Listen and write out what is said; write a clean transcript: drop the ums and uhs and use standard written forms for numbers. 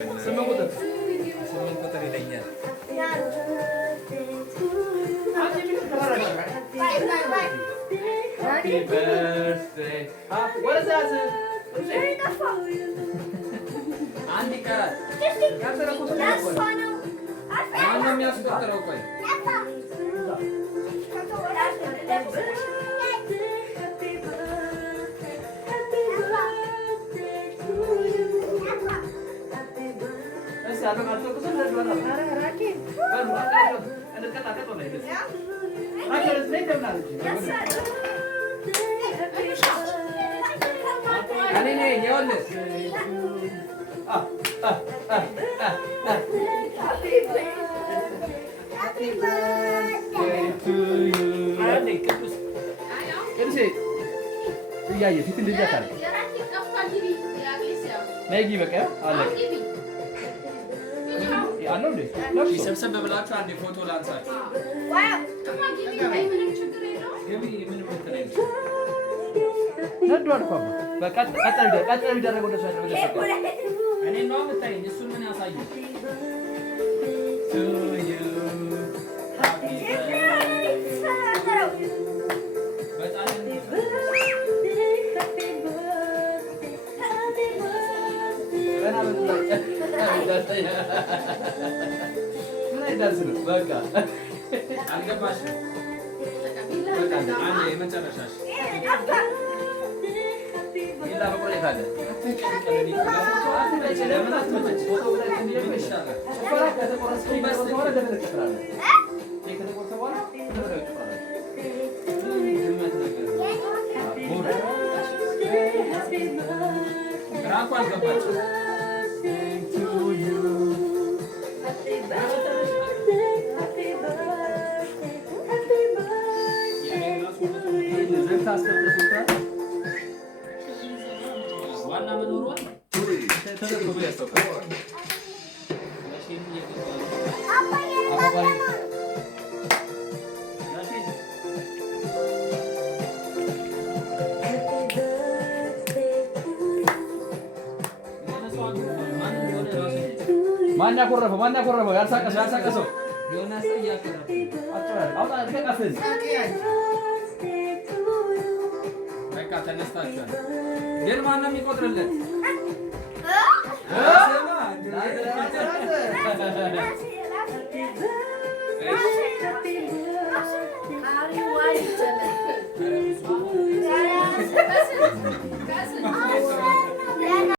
ስምንት ቁጥር ይለኛል። አንድ ይቀራል። ማነው የሚያስቆጥረው? ቆይ ሰብሰብ ብላችሁ አንዴ ፎቶ ላንሳችሁ። እኔ ነው የምታይኝ። እሱን ምን ያሳየኝ? በቃ አልገባሽም። አንዴ የመጨረሻሽ ራቁ አልገባችም። ዋና መኖሯን ተደርጎ ያስተውቃል። ማን ያኮረፈው? ያልሳቀሰው ዮናስ ያኮረፈው አውጣ ተቀፈዝ በቃ ተነስታችኋል። ግን ማን ነው የሚቆጥርለት?